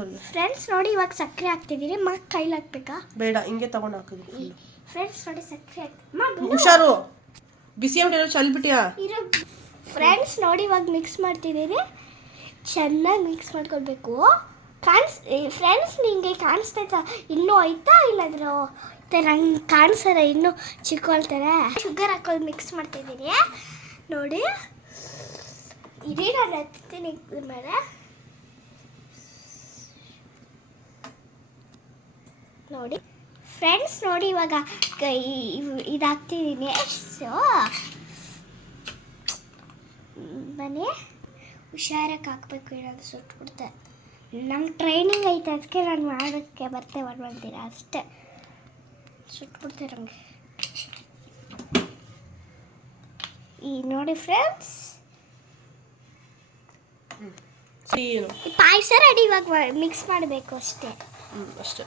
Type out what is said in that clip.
ಅವ್ರಿಗೆ. ಫ್ರೆಂಡ್ಸ್ ನೋಡಿ ಇವಾಗ ಸಕ್ಕರೆ ಹಾಕ್ತಿದ್ದೀರಿ. ಕೈಲಿ ಹಾಕ್ಬೇಕಾ? ಬೇಡ, ಹಿಂಗೆ ತಗೊಂಡು ಹಾಕಿದ್ವಿ. ಫ್ರೆಂಡ್ಸ್ ನೋಡಿ ಸಕ್ಕರೆ ಹಾಕ್ತಿ. ಹುಷಾರು, ಬಿಸಿ ಆಗಿರೋ ಚಲ್ಬಿಟ್ಟಿಯಾ? ಫ್ರೆಂಡ್ಸ್ ನೋಡಿ ಇವಾಗ ಮಿಕ್ಸ್ ಮಾಡ್ತಿದ್ದೀರಿ. ಚೆನ್ನಾಗಿ ಮಿಕ್ಸ್ ಮಾಡ್ಕೊಳ್ಬೇಕು. ಫ್ರೆಂಡ್ಸ್ ನಿಮಗೆ ಕಾಣಿಸ್ತೈತಾ? ಇನ್ನೂ ಆಯ್ತಾ ಇಲ್ಲಾಂದ್ರೆ ನಂಗೆ ಕಾಣಿಸಲ್ಲ, ಇನ್ನೂ ಚಿಕ್ಕೊಳ್ತಾರೆ. ಶುಗರ್ ಹಾಕೊಂಡು ಮಿಕ್ಸ್ ಮಾಡ್ತಿದ್ದೀನಿ ನೋಡಿ. ಇದೇ ನಾನು ಹತ್ತೀನಿ ಮೇಲೆ ನೋಡಿ. ಫ್ರೆಂಡ್ಸ್ ನೋಡಿ ಇವಾಗ ಇದಾಗ್ತಿದ್ದೀನಿ. ಸೊ ಮನೆ ಹುಷಾರಾಗಿ ಹಾಕ್ಬೇಕು, ಏನಾದರೂ ಸುಟ್ಬಿಡ್ತೆ. ನಂಗೆ ಟ್ರೈನಿಂಗ್ ಐತೆ, ಅದಕ್ಕೆ ನಾನು ಮಾಡೋಕ್ಕೆ ಬರ್ತೆ ಮಾಡ್ತೀರಾ ಅಷ್ಟೇ. ಸುಟ್ಬಿಡ್ತೆ ನನಗೆ. ಈ ನೋಡಿ ಫ್ರೆಂಡ್ಸ್, ಪಾಯಸ ರೆಡಿ. ಇವಾಗ ಮಿಕ್ಸ್ ಮಾಡಬೇಕು ಅಷ್ಟೇ. ಅಷ್ಟೇ.